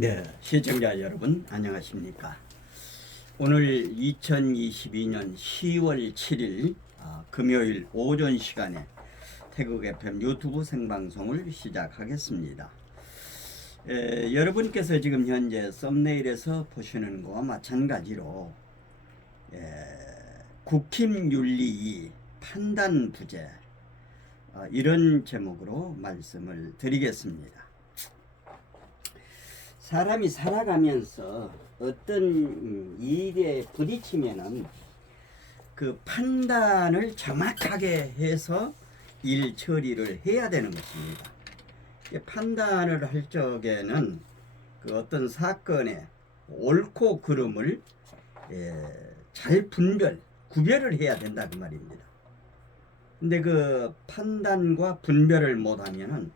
네, 시청자 여러분 안녕하십니까? 오늘 2022년 10월 7일 아, 금요일 오전 시간에 태국 FM 유튜브 생방송을 시작하겠습니다. 에, 여러분께서 지금 현재 썸네일에서 보시는 것과 마찬가지로 에, 국힘 윤리 판단 부재 아, 이런 제목으로 말씀을 드리겠습니다. 사람이 살아가면서 어떤 음, 일에 부딪히면은 그 판단을 정확하게 해서 일 처리를 해야 되는 것입니다. 이 판단을 할 적에는 그 어떤 사건의 옳고 그름을 예, 잘 분별, 구별을 해야 된다 그 말입니다. 근데 그 판단과 분별을 못하면은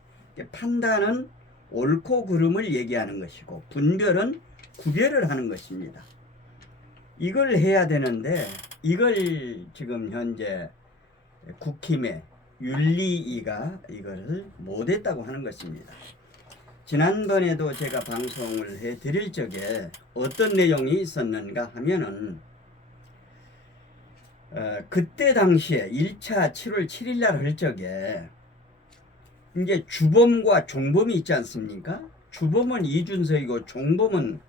판단은 옳고 그름을 얘기하는 것이고 분별은 구별을 하는 것입니다. 이걸 해야 되는데 이걸 지금 현재 국힘의 윤리위가 이걸 못했다고 하는 것입니다. 지난번에도 제가 방송을 해 드릴 적에 어떤 내용이 있었는가 하면은 어, 그때 당시에 1차 7월 7일 날 할 적에 이제 주범과 종범이 있지 않습니까? 주범은 이준석이고 종범은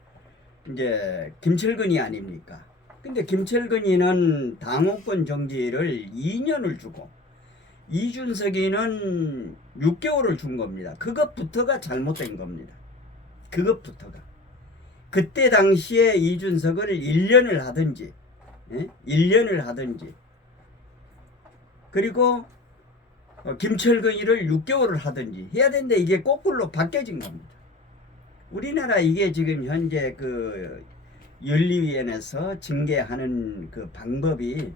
이제 김철근이 아닙니까? 근데 김철근이는 당원권 정지를 2년을 주고 이준석이는 6개월을 준 겁니다. 그것부터가 잘못된 겁니다. 그것부터가. 그때 당시에 이준석을 1년을 하든지, 예? 1년을 하든지, 그리고 어, 김철근이를 6개월을 하든지 해야 되는데 이게 거꾸로 바뀌어진 겁니다. 우리나라 이게 지금 현재 그 윤리위원회에서 징계하는 그 방법이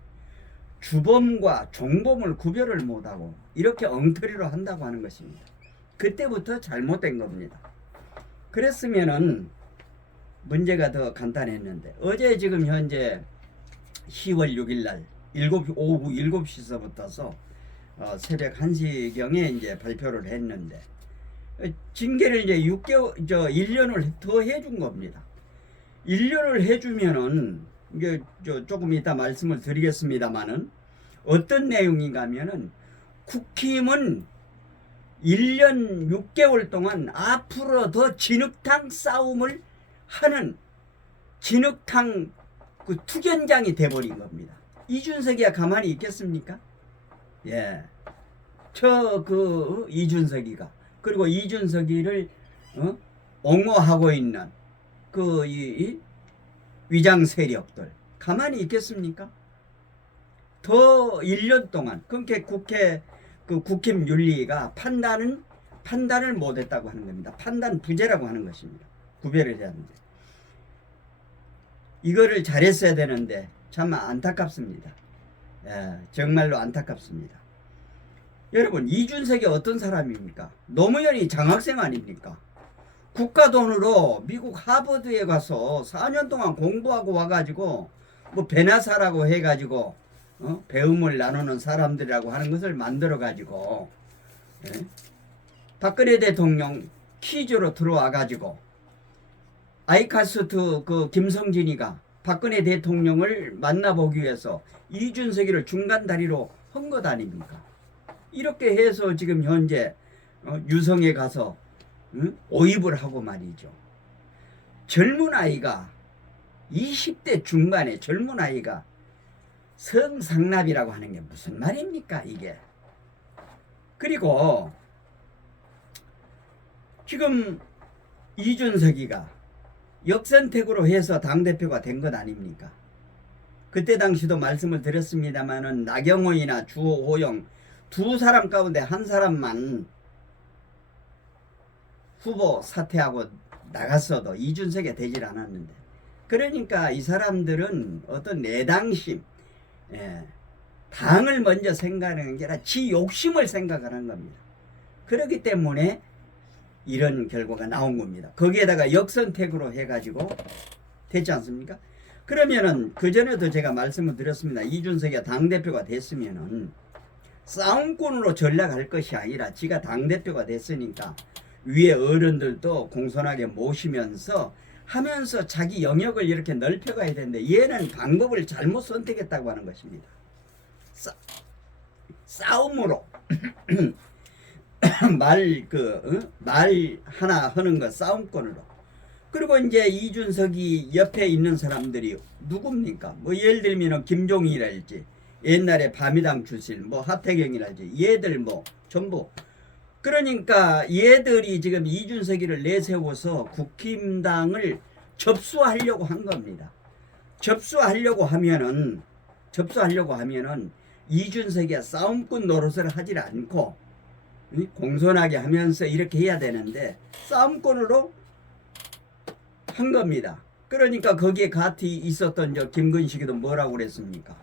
주범과 종범을 구별을 못하고 이렇게 엉터리로 한다고 하는 것입니다. 그때부터 잘못된 겁니다. 그랬으면은 문제가 더 간단했는데 어제 지금 현재 10월 6일 날 7, 오후 7시서부터서 어, 새벽 1시경에 이제 발표를 했는데 어, 징계를 이제 6개월 저 1년을 더 해준 겁니다. 1년을 해주면은 이게 저 조금 이따 말씀을 드리겠습니다만은 어떤 내용인가 하면은 국힘은 1년 6개월 동안 앞으로 더 진흙탕 싸움을 하는 진흙탕 그 투견장이 돼버린 겁니다. 이준석이야 가만히 있겠습니까? 예. 저 그 이준석이가 그리고 이준석이를 어? 옹호하고 있는 그 이 위장 세력들 가만히 있겠습니까? 더 1년 동안 그렇게 국회 그 국힘 윤리가 판단은 판단을 못했다고 하는 겁니다. 판단 부재라고 하는 것입니다. 구별을 해야 하는데 이거를 잘했어야 되는데 참 안타깝습니다. 예, 정말로 안타깝습니다. 여러분 이준석이 어떤 사람입니까? 노무현이 장학생 아닙니까? 국가 돈으로 미국 하버드에 가서 4년 동안 공부하고 와가지고 뭐 베나사라고 해가지고 어? 배움을 나누는 사람들이라고 하는 것을 만들어가지고 예? 박근혜 대통령 퀴즈로 들어와가지고 아이카스트 그 김성진이가 박근혜 대통령을 만나보기 위해서 이준석이를 중간 다리로 한것 아닙니까? 이렇게 해서 지금 현재 어, 유성에 가서 응? 오입을 하고 말이죠. 젊은 아이가 20대 중반의 젊은 아이가 성상납이라고 하는 게 무슨 말입니까 이게? 그리고 지금 이준석이가 역선택으로 해서 당대표가 된 것 아닙니까? 그때 당시도 말씀을 드렸습니다마는 나경원이나 주호영 두 사람 가운데 한 사람만 후보 사퇴하고 나갔어도 이준석이 되질 않았는데 그러니까 이 사람들은 어떤 내당심 예, 당을 먼저 생각하는 게 아니라 지 욕심을 생각하는 겁니다. 그렇기 때문에 이런 결과가 나온 겁니다. 거기에다가 역선택으로 해가지고 됐지 않습니까? 그러면은 그 전에도 제가 말씀을 드렸습니다. 이준석이 당 대표가 됐으면은 싸움꾼으로 전략할 것이 아니라 지가 당 대표가 됐으니까 위에 어른들도 공손하게 모시면서 하면서 자기 영역을 이렇게 넓혀가야 되는데 얘는 방법을 잘못 선택했다고 하는 것입니다. 싸, 싸움으로 말그 말 하나 하는 거 싸움권으로 그리고 이제 이준석이 옆에 있는 사람들이 누굽니까? 뭐 예를 들면은 김종인이랄지 옛날에 바미당 출신 뭐 하태경이랄지 얘들 뭐 전부 그러니까 얘들이 지금 이준석이를 내세워서 국힘당을 접수하려고 한 겁니다. 접수하려고 하면은 접수하려고 하면은 이준석이 싸움꾼 노릇을 하질 않고 이? 공손하게 하면서 이렇게 해야 되는데 싸움꾼으로 한 겁니다. 그러니까 거기에 같이 있었던 저 김근식이도 뭐라고 그랬습니까?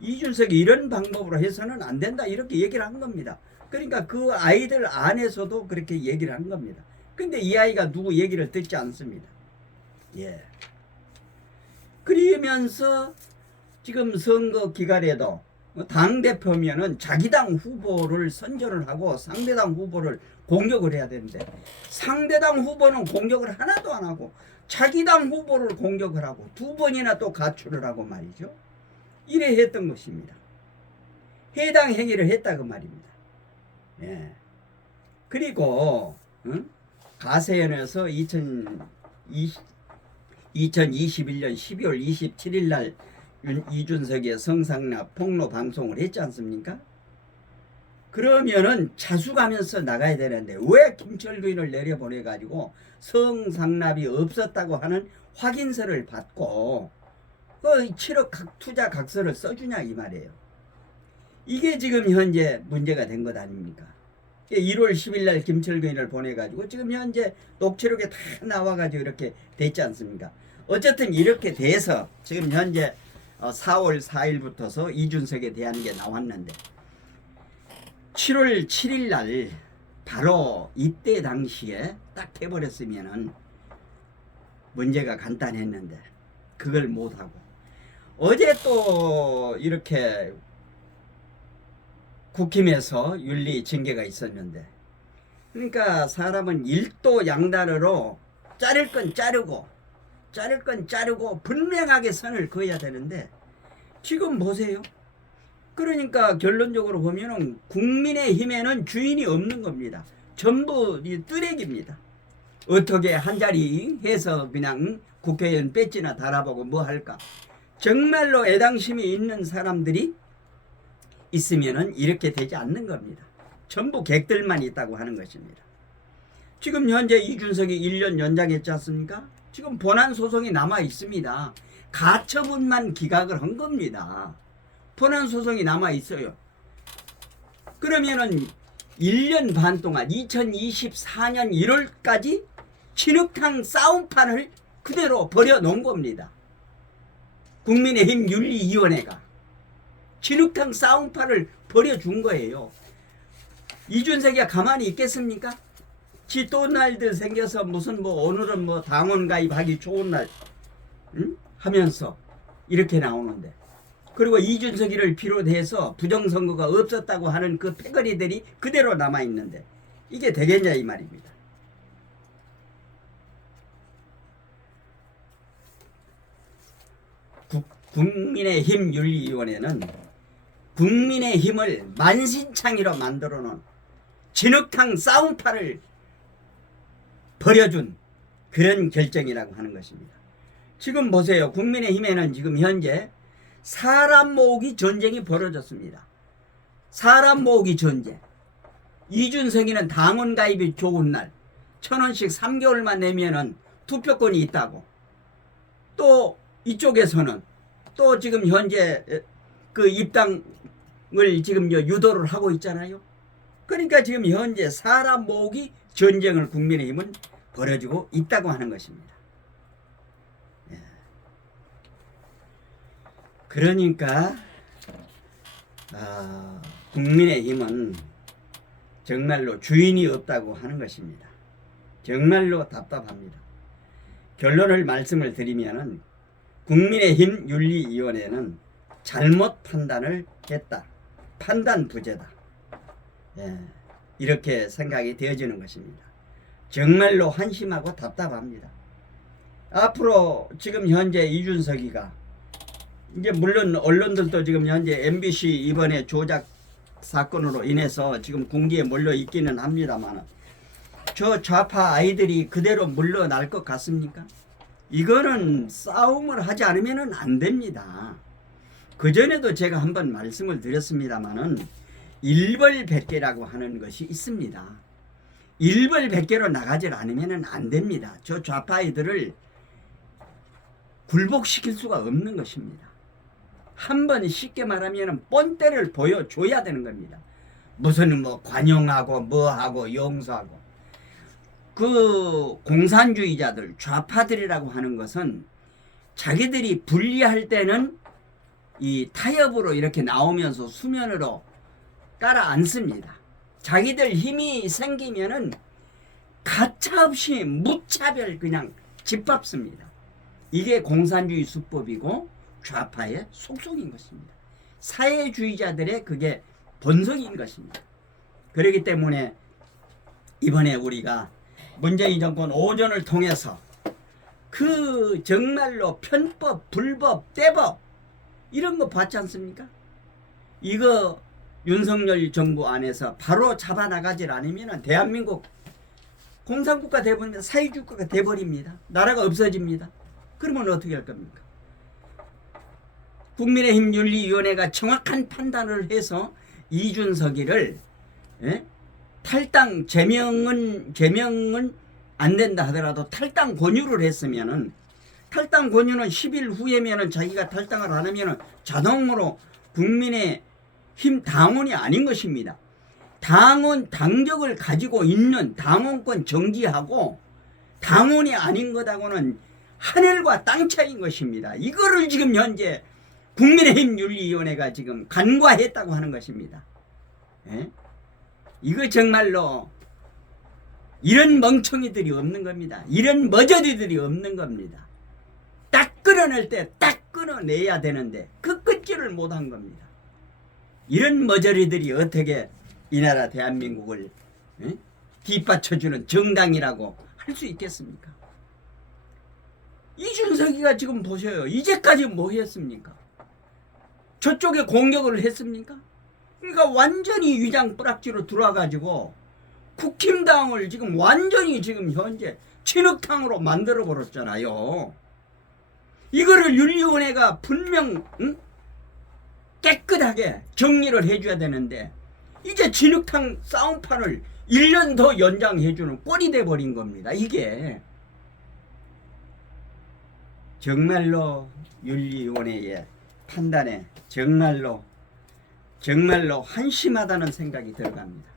이준석이 이런 방법으로 해서는 안 된다 이렇게 얘기를 한 겁니다. 그러니까 그 아이들 안에서도 그렇게 얘기를 한 겁니다. 근데 이 아이가 누구 얘기를 듣지 않습니다. 예. 그러면서 지금 선거 기간에도 당 대표면은 자기 당 후보를 선전을 하고 상대 당 후보를 공격을 해야 되는데 상대 당 후보는 공격을 하나도 안 하고 자기 당 후보를 공격을 하고 두 번이나 또 가출을 하고 말이죠. 이래 했던 것입니다. 해당 행위를 했다 그 말입니다. 예. 그리고 응? 가세연에서 2020, 2021년 12월 27일 날 윤- 이준석의 성상납 폭로 방송을 했지 않습니까? 그러면은 자수가면서 나가야 되는데 왜 김철구인을 내려보내 가지고 성상납이 없었다고 하는 확인서를 받고 그 7억 각 투자 각서를 써주냐 이 말이에요. 이게 지금 현재 문제가 된 것 아닙니까? 1월 10일 날 김철근을 보내가지고 지금 현재 녹취록에 다 나와가지고 이렇게 됐지 않습니까? 어쨌든 이렇게 돼서 지금 현재 어, 4월 4일부터서 이준석에 대한 게 나왔는데 7월 7일 날 바로 이때 당시에 딱 해버렸으면은 문제가 간단했는데 그걸 못하고 어제 또 이렇게 국힘에서 윤리 징계가 있었는데 그러니까 사람은 일도 양단으로 자를 건 자르고 자를 건 자르고 분명하게 선을 그어야 되는데 지금 보세요. 그러니까 결론적으로 보면은 국민의 힘에는 주인이 없는 겁니다. 전부 이 뜨레기입니다. 어떻게 한 자리 해서 그냥 국회의원 배지나 달아보고 뭐 할까? 정말로 애당심이 있는 사람들이 있으면은 이렇게 되지 않는 겁니다. 전부 객들만 있다고 하는 것입니다. 지금 현재 이준석이 1년 연장했지 않습니까? 지금 본안 소송이 남아 있습니다. 가처분만 기각을 한 겁니다. 본안 소송이 남아 있어요. 그러면은 1년 반 동안 2024년 1월까지 진흙탕 싸움판을 그대로 버려놓은 겁니다. 국민의힘 윤리위원회가 진흙탕 싸움판을 버려준 거예요. 이준석이가 가만히 있겠습니까? 지또 날들 생겨서 무슨 뭐 오늘은 뭐 당원 가입하기 좋은 날 응? 하면서 이렇게 나오는데 그리고 이준석이를 비롯해서 부정선거가 없었다고 하는 그 패거리들이 그대로 남아 있는데 이게 되겠냐 이 말입니다. 국, 국민의힘 윤리위원회는 국민의힘을 만신창이로 만들어 놓은 진흙탕 싸움판을 버려준 그런 결정이라고 하는 것입니다. 지금 보세요. 국민의힘에는 지금 현재 사람 모으기 전쟁이 벌어졌습니다. 사람 모으기 전쟁. 이준석이는 당원 가입이 좋은 날, 천 원씩 3개월만 내면은 투표권이 있다고. 또 이쪽에서는 또 지금 현재 그 입당을 지금 저 유도를 하고 있잖아요. 그러니까 지금 현재 사람 모으기 전쟁을 국민의힘은 벌여주고 있다고 하는 것입니다. 예. 그러니까 아, 국민의힘은 정말로 주인이 없다고 하는 것입니다. 정말로 답답합니다. 결론을 말씀을 드리면은 국민의힘 윤리위원회는 잘못 판단을 했다. 판단 부재다. 예, 이렇게 생각이 되어지는 것입니다. 정말로 한심하고 답답합니다. 앞으로 지금 현재 이준석이가 이제 물론 언론들도 지금 현재 MBC 이번에 조작 사건으로 인해서 지금 공기에 몰려 있기는 합니다만 저 좌파 아이들이 그대로 물러날 것 같습니까? 이거는 싸움을 하지 않으면 안 됩니다. 그 전에도 제가 한번 말씀을 드렸습니다마는 일벌백계라고 하는 것이 있습니다. 일벌백계로 나가질 않으면 안 됩니다. 저 좌파 아이들을 굴복시킬 수가 없는 것입니다. 한 번 쉽게 말하면 본때를 보여줘야 되는 겁니다. 무슨 뭐 관용하고 뭐하고 용서하고 그 공산주의자들 좌파들이라고 하는 것은 자기들이 분리할 때는 이 타협으로 이렇게 나오면서 수면으로 깔아 앉습니다. 자기들 힘이 생기면은 가차없이 무차별 그냥 짓밟습니다. 이게 공산주의 수법이고 좌파의 속성인 것입니다. 사회주의자들의 그게 본성인 것입니다. 그렇기 때문에 이번에 우리가 문재인 정권 오전을 통해서 그 정말로 편법, 불법, 떼법 이런 거 봤지 않습니까? 이거 윤석열 정부 안에서 바로 잡아나가질 않으면 대한민국 공산국가 돼버립니다. 사회주의국가가 돼버립니다. 나라가 없어집니다. 그러면 어떻게 할 겁니까? 국민의힘 윤리위원회가 정확한 판단을 해서 이준석이를 예? 탈당 제명은 제명은 안 된다 하더라도 탈당 권유를 했으면은 탈당 권유는 10일 후에면은 자기가 탈당을 안 하면은 자동으로 국민의 힘 당원이 아닌 것입니다. 당원 당적을 가지고 있는 당원권 정지하고 당원이 아닌 것하고는 하늘과 땅 차이인 것입니다. 이거를 지금 현재 국민의힘 윤리위원회가 지금 간과했다고 하는 것입니다. 예? 이거 정말로 이런 멍청이들이 없는 겁니다. 이런 머저리들이 없는 겁니다. 딱 끊어낼 때 딱 끊어내야 되는데 그 끊지를 못한 겁니다. 이런 머저리들이 어떻게 이 나라 대한민국을 예? 뒷받쳐주는 정당이라고 할 수 있겠습니까? 이준석이가 지금 보셔요. 이제까지 뭐 했습니까? 저쪽에 공격을 했습니까? 그러니까 완전히 위장 뿌락지로 들어와가지고 국힘당을 지금 완전히 지금 현재 진흙탕으로 만들어 버렸잖아요. 이거를 윤리위원회가 분명 응? 깨끗하게 정리를 해줘야 되는데 이제 진흙탕 싸움판을 1년 더 연장해주는 꼴이 돼버린 겁니다. 이게 정말로 윤리위원회의 판단에 정말로 정말로 한심하다는 생각이 들어갑니다.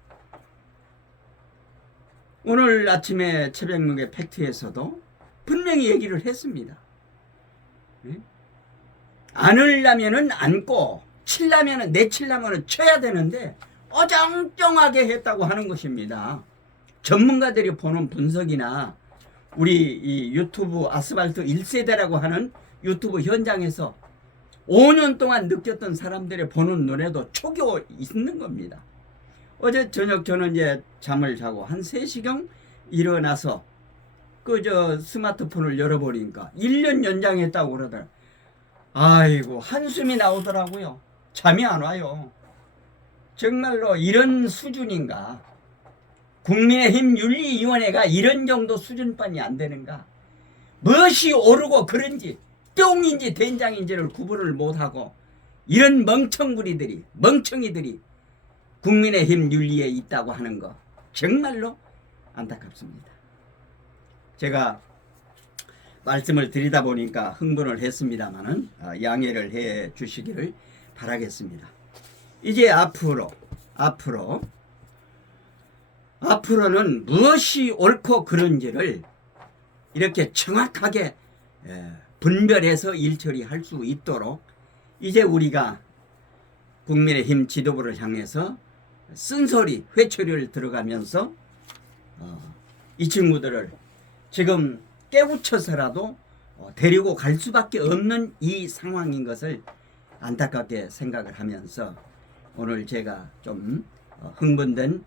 오늘 아침에 새벽녘의 팩트에서도 분명히 얘기를 했습니다. 예? 안으려면은 안고 칠라면은 내칠라면은 쳐야 되는데 어정쩡하게 했다고 하는 것입니다. 전문가들이 보는 분석이나 우리 이 유튜브 아스팔트 1세대라고 하는 유튜브 현장에서 5년 동안 느꼈던 사람들의 보는 눈에도 초교 있는 겁니다. 어제 저녁 저는 이제 잠을 자고 한 3시경 일어나서 그 저 스마트폰을 열어보니까 1년 연장했다고 그러더라. 아이고 한숨이 나오더라고요. 잠이 안 와요. 정말로 이런 수준인가? 국민의힘 윤리위원회가 이런 정도 수준반이 안 되는가? 무엇이 오르고 그런지 똥인지 된장인지를 구분을 못하고 이런 멍청구리들이 멍청이들이 국민의힘 윤리에 있다고 하는 거 정말로 안타깝습니다. 제가 말씀을 드리다 보니까 흥분을 했습니다마는 어, 양해를 해 주시기를 바라겠습니다. 이제 앞으로 앞으로 앞으로는 무엇이 옳고 그른지를 이렇게 정확하게 예, 분별해서 일 처리할 수 있도록 이제 우리가 국민의힘 지도부를 향해서 쓴소리 회초리를 들어가면서 어, 이 친구들을 지금 깨우쳐서라도 어, 데리고 갈 수밖에 없는 이 상황인 것을 안타깝게 생각을 하면서 오늘 제가 좀 어, 흥분된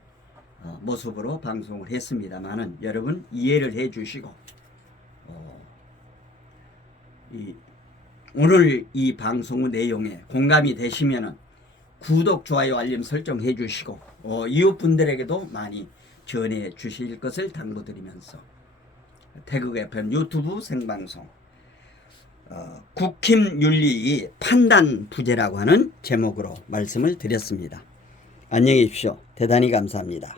어, 모습으로 방송을 했습니다만은 여러분 이해를 해 주시고 어, 이, 오늘 이 방송 내용에 공감이 되시면은 구독, 좋아요, 알림 설정 해 주시고 어, 이웃분들에게도 많이 전해 주실 것을 당부드리면서 태극 FM 유튜브 생방송 어, 국힘 윤리 판단 부재라고 하는 제목으로 말씀을 드렸습니다. 안녕히 계십시오. 대단히 감사합니다.